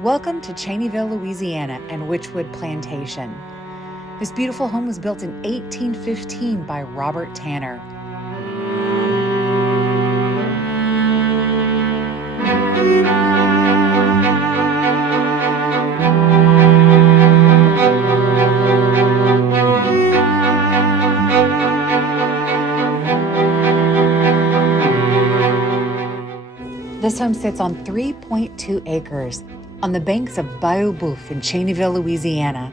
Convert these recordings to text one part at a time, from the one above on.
Welcome to Cheneyville, Louisiana and Wychwood Plantation. This beautiful home was built in 1815 by Robert Tanner. This home sits on 3.2 acres on the banks of Bayou Boeuf in Cheneyville, Louisiana.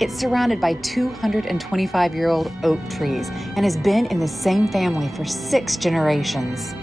It's surrounded by 225-year-old oak trees and has been in the same family for 6 generations.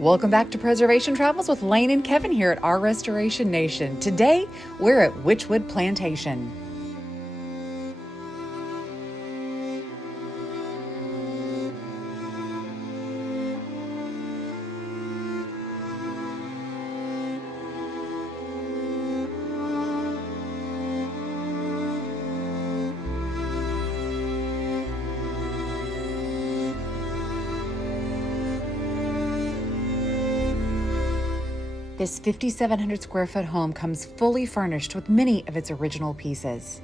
Welcome back to Preservation Travels with Lane and Kevin here at Our Restoration Nation. Today, we're at Wychwood Plantation. This 5,700 square foot home comes fully furnished with many of its original pieces.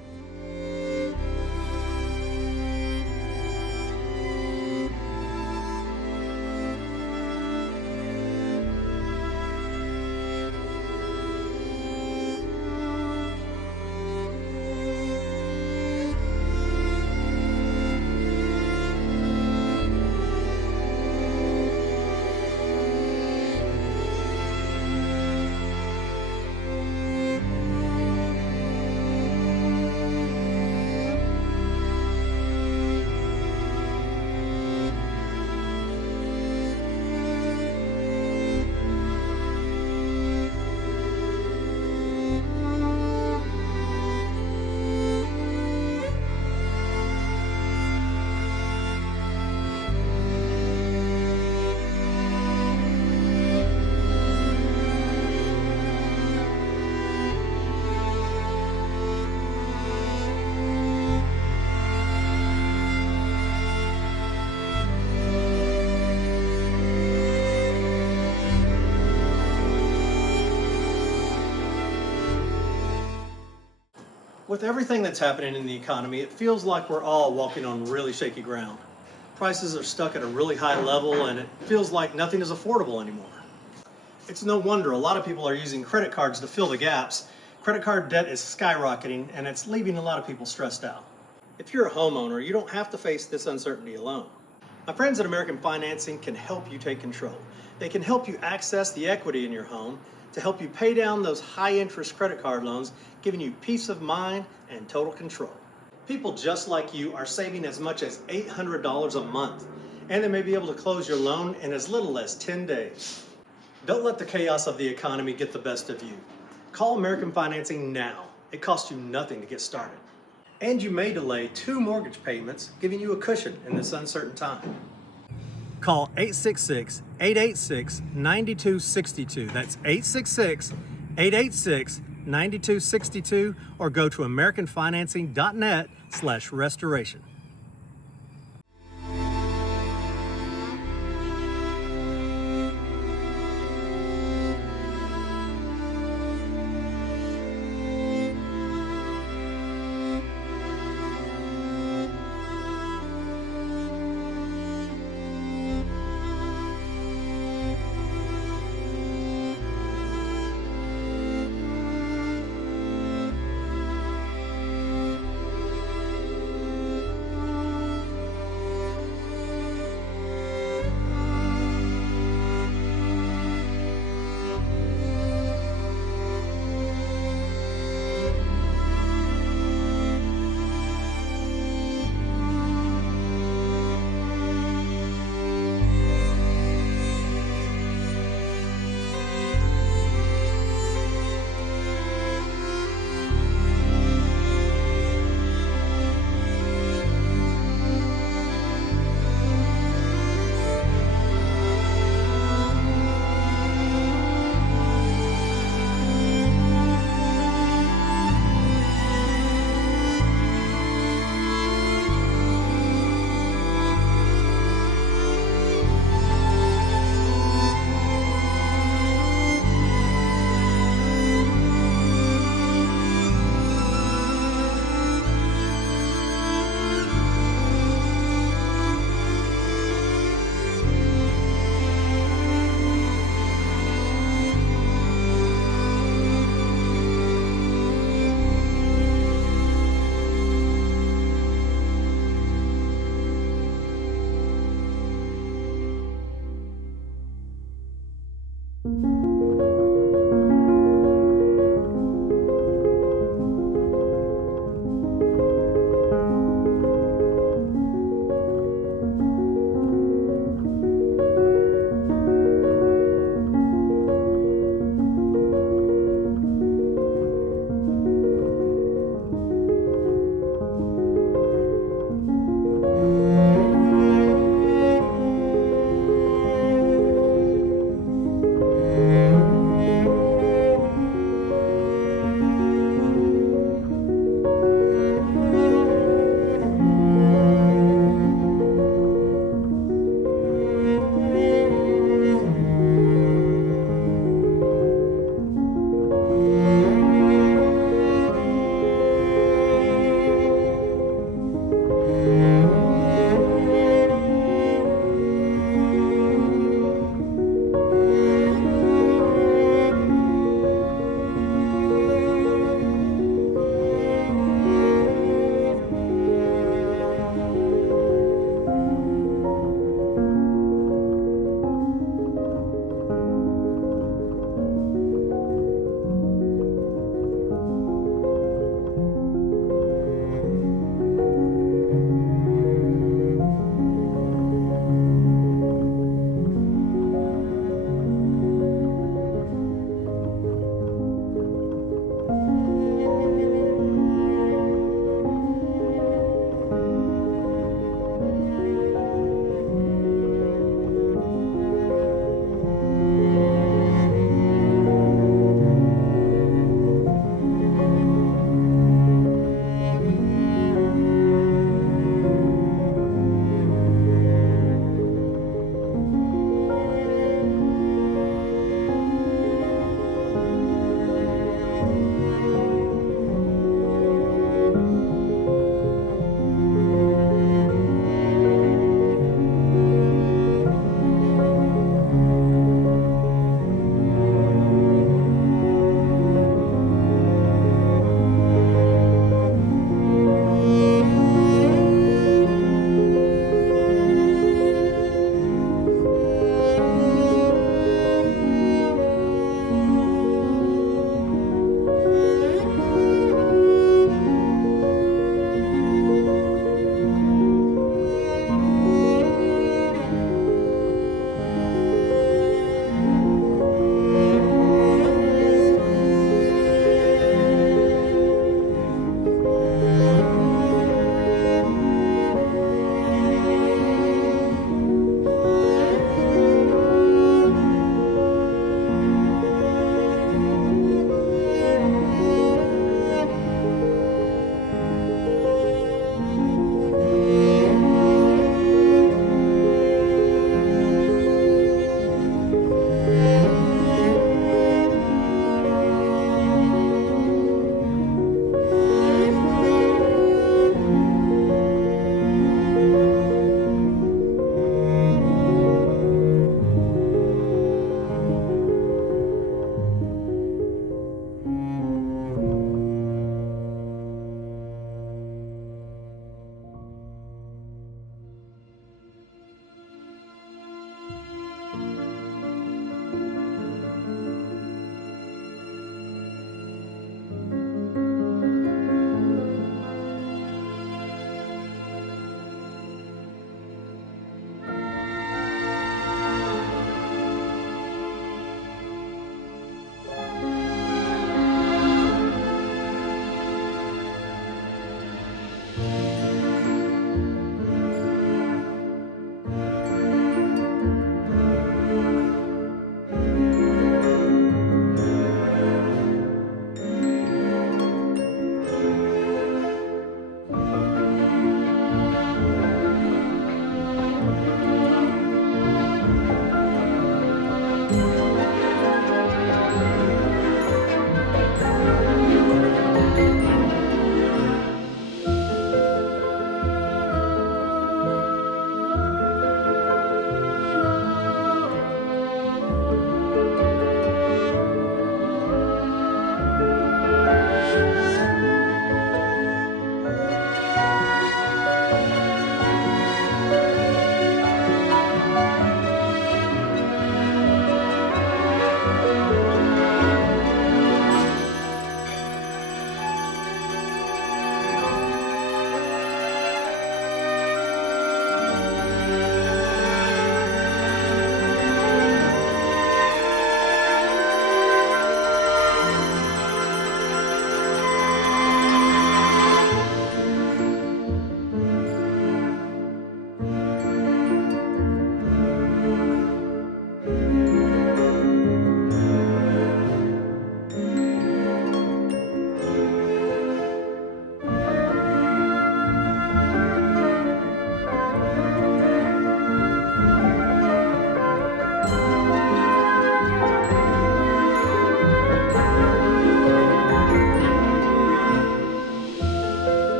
With everything that's happening in the economy, it feels like we're all walking on really shaky ground. Prices are stuck at a really high level and it feels like nothing is affordable anymore. It's no wonder a lot of people are using credit cards to fill the gaps. Credit card debt is skyrocketing and it's leaving a lot of people stressed out. If you're a homeowner, you don't have to face this uncertainty alone. My friends at American Financing can help you take control. They can help you access the equity in your home to help you pay down those high-interest credit card loans, giving you peace of mind and total control. People just like you are saving as much as $800 a month, and they may be able to close your loan in as little as 10 days. Don't let the chaos of the economy get the best of you. Call American Financing now. It costs you nothing to get started. And you may delay 2 mortgage payments, giving you a cushion in this uncertain time. Call 866-886-9262. That's 866-886-9262, or go to americanfinancing.net/restoration.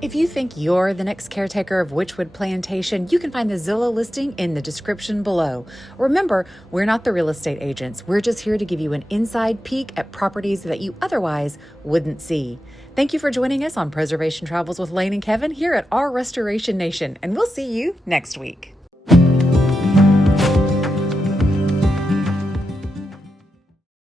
If you think you're the next caretaker of Wychwood Plantation, you can find the Zillow listing in the description below. Remember, we're not the real estate agents. We're just here to give you an inside peek at properties that you otherwise wouldn't see. Thank you for joining us on Preservation Travels with Lane and Kevin here at our Restoration Nation, and we'll see you next week.